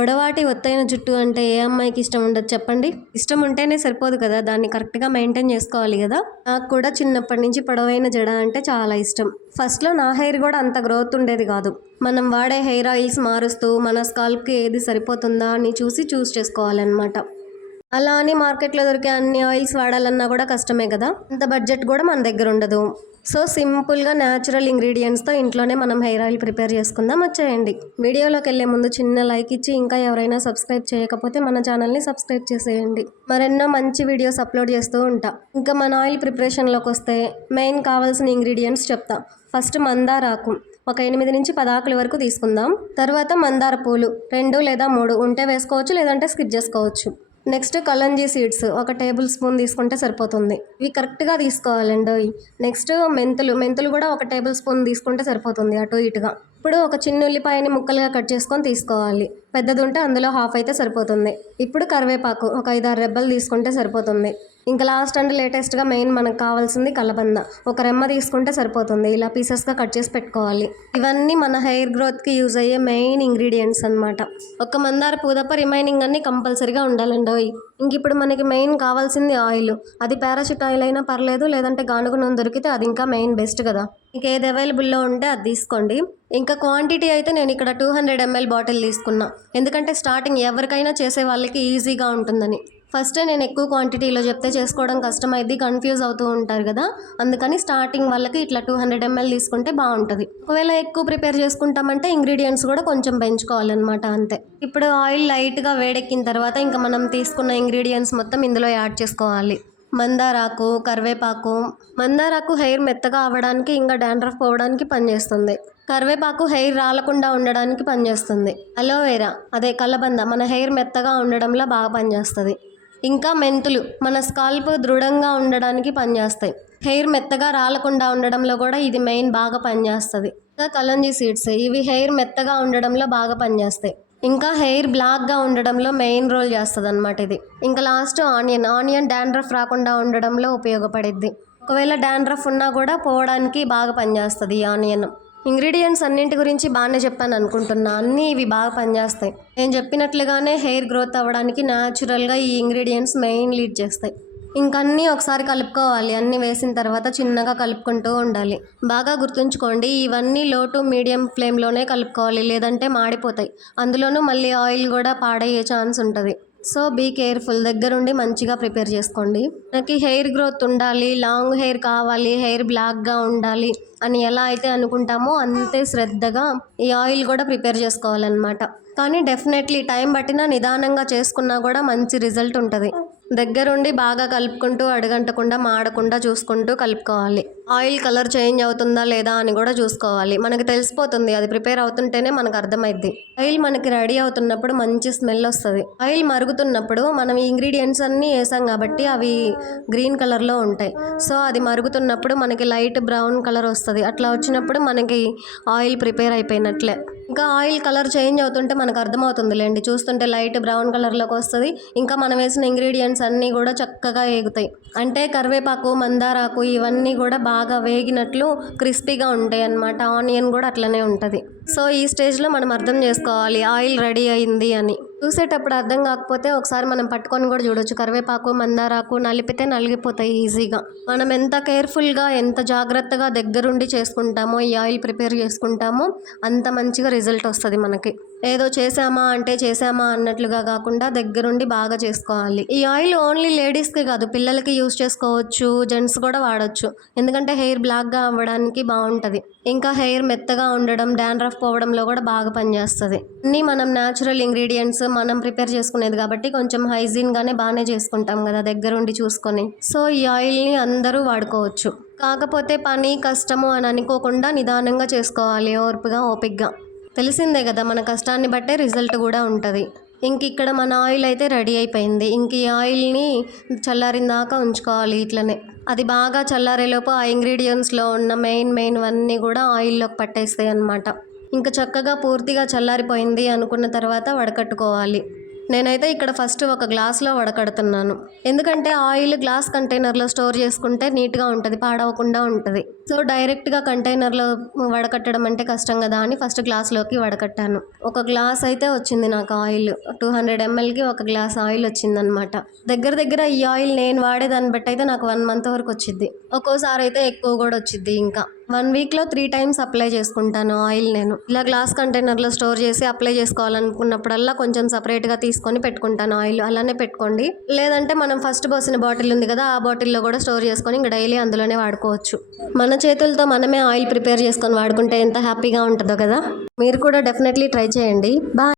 పొడవాటి ఒత్తైన జుట్టు అంటే ఏ అమ్మాయికి ఇష్టం ఉండదు చెప్పండి. ఇష్టం ఉంటేనే సరిపోదు కదా, దాన్ని కరెక్ట్గా మెయింటైన్ చేసుకోవాలి కదా. నాకు కూడా చిన్నప్పటి నుంచి పొడవైన జడ అంటే చాలా ఇష్టం. ఫస్ట్లో నా హెయిర్ కూడా అంత గ్రోత్ ఉండేది కాదు. మనం వాడే హెయిర్ ఆయిల్స్ మారుస్తూ మన స్కాల్ప్కి ఏది సరిపోతుందా అని చూస్ చేసుకోవాలన్నమాట. అలా అని మార్కెట్లో దొరికే అన్ని ఆయిల్స్ వాడాలన్నా కూడా కష్టమే కదా, అంత బడ్జెట్ కూడా మన దగ్గర ఉండదు. సో సింపుల్గా న్యాచురల్ ఇంగ్రీడియంట్స్తో ఇంట్లోనే మనం హెయిర్ ఆయిల్ ప్రిపేర్ చేసుకుందాం. వచ్చేయండి. వీడియోలోకి వెళ్ళే ముందు చిన్న లైక్ ఇచ్చి, ఇంకా ఎవరైనా సబ్స్క్రైబ్ చేయకపోతే మన ఛానల్ని సబ్స్క్రైబ్ చేసేయండి. మరెన్నో మంచి వీడియోస్ అప్లోడ్ చేస్తూ ఉంటా. ఇంకా మన ఆయిల్ ప్రిపరేషన్లోకి వస్తే మెయిన్ కావాల్సిన ఇంగ్రీడియంట్స్ చెప్తా. ఫస్ట్ మందారాకు ఒక 8 నుంచి 10 ఆకుల వరకు తీసుకుందాం. తర్వాత మందార పూలు 2 లేదా 3 ఉంటే వేసుకోవచ్చు, లేదంటే స్కిప్ చేసుకోవచ్చు. నెక్స్ట్ కలంజీ సీడ్స్ ఒక టేబుల్ స్పూన్ తీసుకుంటే సరిపోతుంది. ఇవి కరెక్ట్గా తీసుకోవాలండి. నెక్స్ట్ మెంతులు కూడా ఒక టేబుల్ స్పూన్ తీసుకుంటే సరిపోతుంది, అటు ఇటుగా. ఇప్పుడు ఒక చిన్న ఉల్లిపాయని ముక్కలుగా కట్ చేసుకొని తీసుకోవాలి. పెద్దది ఉంటే అందులో హాఫ్ అయితే సరిపోతుంది. ఇప్పుడు కరివేపాకు ఒక 5-6 రెబ్బలు తీసుకుంటే సరిపోతుంది. ఇంకా లాస్ట్ అండ్ లేటెస్ట్గా మెయిన్ మనకు కావాల్సింది కలబంద. ఒక రెమ్మ తీసుకుంటే సరిపోతుంది. ఇలా పీసెస్గా కట్ చేసి పెట్టుకోవాలి. ఇవన్నీ మన హెయిర్ గ్రోత్కి యూజ్ అయ్యే మెయిన్ ఇంగ్రీడియంట్స్ అనమాట. ఒక మందార పూ తప్ప రిమైనింగ్ అన్నీ కంపల్సరీగా ఉండాలండి. ఇంక ఇప్పుడు మనకి మెయిన్ కావాల్సింది ఆయిల్. అది పారాషూట్ ఆయిల్ అయినా పర్లేదు, లేదంటే గానుగ నూనె దొరికితే అది ఇంకా మెయిన్ బెస్ట్ కదా. ఇంక ఏది అవైలబుల్లో ఉంటే అది తీసుకోండి. ఇంకా క్వాంటిటీ అయితే నేను ఇక్కడ 200 ml బాటిల్ తీసుకున్నా. ఎందుకంటే స్టార్టింగ్ ఎవరికైనా చేసే వాళ్ళకి ఈజీగా ఉంటుందని. ఫస్టే నేను ఎక్కువ క్వాంటిటీలో చెప్తే చేసుకోవడం కష్టమైద్ది, కన్ఫ్యూజ్ అవుతూ ఉంటారు కదా. అందుకని స్టార్టింగ్ వాళ్ళకి ఇట్లా 200 ml తీసుకుంటే బాగుంటుంది. ఒకవేళ ఎక్కువ ప్రిపేర్ చేసుకుంటామంటే ఇంగ్రీడియంట్స్ కూడా కొంచెం పెంచుకోవాలన్నమాట, అంతే. ఇప్పుడు ఆయిల్ లైట్గా వేడెక్కిన తర్వాత ఇంకా మనం తీసుకున్న ఇంగ్రీడియంట్స్ మొత్తం ఇందులో యాడ్ చేసుకోవాలి. మందారాకు, కరివేపాకు. మందారాకు హెయిర్ మెత్తగా అవ్వడానికి, ఇంకా డాండ్రఫ్ పోవడానికి పనిచేస్తుంది. కరివేపాకు హెయిర్ రాలకుండా ఉండడానికి పనిచేస్తుంది. అలోవెరా అదే కలబంద మన హెయిర్ మెత్తగా ఉండడంలో బాగా పనిచేస్తుంది. ఇంకా మెంతులు మన స్కాల్ప్ దృఢంగా ఉండడానికి పనిచేస్తాయి. హెయిర్ మెత్తగా రాలకుండా ఉండడంలో కూడా ఇది మెయిన్ బాగా పనిచేస్తుంది. ఇంకా కలంజీ సీడ్స్ ఇవి హెయిర్ మెత్తగా ఉండడంలో బాగా పనిచేస్తాయి. ఇంకా హెయిర్ బ్లాక్గా ఉండడంలో మెయిన్ రోల్ చేస్తుంది అనమాట ఇది. ఇంకా లాస్ట్ ఆనియన్ డాండ్రఫ్ రాకుండా ఉండడంలో ఉపయోగపడిద్ది. ఒకవేళ డాండ్రఫ్ ఉన్నా కూడా పోవడానికి బాగా పనిచేస్తుంది ఈ ఆనియన్. ఇంగ్రీడియంట్స్ అన్నింటి గురించి బాగానే చెప్పాను అనుకుంటున్నా. అన్నీ ఇవి బాగా పనిచేస్తాయి. నేను చెప్పినట్లుగానే హెయిర్ గ్రోత్ అవ్వడానికి న్యాచురల్గా ఈ ఇంగ్రీడియంట్స్ మెయిన్ లీడ్ చేస్తాయి. ఇంకన్నీ ఒకసారి కలుపుకోవాలి. అన్నీ వేసిన తర్వాత చిన్నగా కలుపుకుంటూ ఉండాలి. బాగా గుర్తుంచుకోండి, ఇవన్నీ లో టు మీడియం ఫ్లేమ్లోనే కలుపుకోవాలి, లేదంటే మాడిపోతాయి. అందులోనూ మళ్ళీ ఆయిల్ కూడా పాడయ్యే ఛాన్స్ ఉంటుంది. So be careful. దగ్గరుండి మంచిగా ప్రిపేర్ చేసుకోండి. నాకు హెయిర్ గ్రోత్ ఉండాలి, లాంగ్ హెయిర్ కావాలి, హెయిర్ బ్లాక్గా ఉండాలి అని ఎలా అయితే అనుకుంటామో అంతే శ్రద్ధగా ఈ ఆయిల్ కూడా ప్రిపేర్ చేసుకోవాలన్నమాట. కానీ డెఫినెట్లీ టైం పట్టినా నిదానంగా చేసుకున్నా కూడా మంచి రిజల్ట్ ఉంటుంది. దగ్గరుండి బాగా కలుపుకుంటూ అడుగంటకుండా మాడకుండా చూసుకుంటూ కలుపుకోవాలి. ఆయిల్ కలర్ చేంజ్ అవుతుందా లేదా అని కూడా చూసుకోవాలి. మనకు తెలిసిపోతుంది, అది ప్రిపేర్ అవుతుంటేనే మనకు అర్థమైద్ది. ఆయిల్ మనకి రెడీ అవుతున్నప్పుడు మంచి స్మెల్ వస్తుంది. ఆయిల్ మరుగుతున్నప్పుడు మనం ఈ ఇంగ్రీడియంట్స్ అన్నీ వేసాం కాబట్టి అవి గ్రీన్ కలర్లో ఉంటాయి. సో అది మరుగుతున్నప్పుడు మనకి లైట్ బ్రౌన్ కలర్ వస్తుంది. అట్లా వచ్చినప్పుడు మనకి ఆయిల్ ప్రిపేర్ అయిపోయినట్లే. ఇంకా ఆయిల్ కలర్ చేంజ్ అవుతుంటే మనకు అర్థమవుతుంది లేండి, చూస్తుంటే లైట్ బ్రౌన్ కలర్లోకి వస్తుంది. ఇంకా మనం వేసిన ఇంగ్రీడియంట్స్ అన్నీ కూడా చక్కగా వేగుతాయి. అంటే కరివేపాకు, మందారాకు ఇవన్నీ కూడా బాగా వేగినట్లు క్రిస్పీగా ఉంటాయి అన్నమాట. ఆనియన్ కూడా అట్లనే ఉంటుంది. సో ఈ స్టేజ్లో మనం అర్థం చేసుకోవాలి ఆయిల్ రెడీ అయింది అని. చూసేటప్పుడు అర్థం కాకపోతే ఒకసారి మనం పట్టుకొని కూడా చూడొచ్చు. కరివేపాకు, మందారాకు నలిపితే నలిగిపోతాయి ఈజీగా. మనం ఎంత కేర్ఫుల్గా, ఎంత జాగ్రత్తగా దగ్గరుండి చేసుకుంటామో, ఈ ఆయిల్ ప్రిపేర్ చేసుకుంటామో అంత మంచిగా రిజల్ట్ వస్తుంది మనకి. ఏదో చేసామా అన్నట్లుగా కాకుండా దగ్గరుండి బాగా చేసుకోవాలి. ఈ ఆయిల్ ఓన్లీ లేడీస్కి కాదు, పిల్లలకి యూజ్ చేసుకోవచ్చు, జెంట్స్ కూడా వాడచ్చు. ఎందుకంటే హెయిర్ బ్లాక్గా అవ్వడానికి బాగుంటుంది. ఇంకా హెయిర్ మెత్తగా ఉండడం, డాండ్రఫ్ పోవడంలో కూడా బాగా పనిచేస్తుంది. అన్నీ మనం న్యాచురల్ ఇంగ్రీడియంట్స్ మనం ప్రిపేర్ చేసుకునేది కాబట్టి కొంచెం హైజీన్గానే బాగానే చేసుకుంటాం కదా దగ్గరుండి చూసుకొని. సో ఈ ఆయిల్ని అందరూ వాడుకోవచ్చు. కాకపోతే పని కష్టము అని అనుకోకుండా నిదానంగా చేసుకోవాలి, ఓపికగా. తెలిసిందే కదా, మన కష్టాన్ని బట్టే రిజల్ట్ కూడా ఉంటుంది. ఇంక ఇక్కడ మన ఆయిల్ అయితే రెడీ అయిపోయింది. ఇంక ఈ ఆయిల్ని చల్లారిన దాకా ఉంచుకోవాలి ఇట్లనే. అది బాగా చల్లారేలోపు ఆ ఇంగ్రీడియంట్స్లో ఉన్న మెయిన్ అన్నీ కూడా ఆయిల్లోకి పట్టేస్తాయి అన్నమాట. ఇంకా చక్కగా పూర్తిగా చల్లారిపోయింది అనుకున్న తర్వాత వడకట్టుకోవాలి. నేనైతే ఇక్కడ ఫస్ట్ ఒక గ్లాస్లో వడకడుతున్నాను, ఎందుకంటే ఆయిల్ గ్లాస్ కంటైనర్లో స్టోర్ చేసుకుంటే నీట్గా ఉంటుంది, పాడవకుండా ఉంటుంది. సో డైరెక్ట్గా కంటైనర్లో వడకట్టడం అంటే కష్టం కదా అని ఫస్ట్ గ్లాస్లోకి వడకట్టాను. ఒక గ్లాస్ అయితే వచ్చింది నాకు ఆయిల్, 200 mlకి ఒక గ్లాస్ ఆయిల్ వచ్చిందనమాట. దగ్గర దగ్గర ఈ ఆయిల్ నేను వాడేదాన్ని బట్టి అయితే నాకు 1 month వరకు వచ్చింది, ఒక్కోసారి అయితే ఎక్కువ కూడా వచ్చింది. ఇంకా 1 weekలో 3 times అప్లై చేసుకుంటాను ఆయిల్. నేను ఇలా గ్లాస్ కంటైనర్లో స్టోర్ చేసి అప్లై చేసుకోవాలనుకున్నప్పుడల్లా కొంచెం సపరేట్గా తీసుకొని పెట్టుకుంటాను ఆయిల్. అలానే పెట్టుకోండి, లేదంటే మనం ఫస్ట్ పోసిన బాటిల్ ఉంది కదా, ఆ బాటిల్లో కూడా స్టోర్ చేసుకొని ఇంకా డైలీ అందులోనే వాడుకోవచ్చు. మన చేతులతో మనమే ఆయిల్ ప్రిపేర్ చేసుకొని వాడుకుంటే ఎంత హ్యాపీగా ఉంటుందో కదా. మీరు కూడా డెఫినెట్లీ ట్రై చేయండి. బాయ్.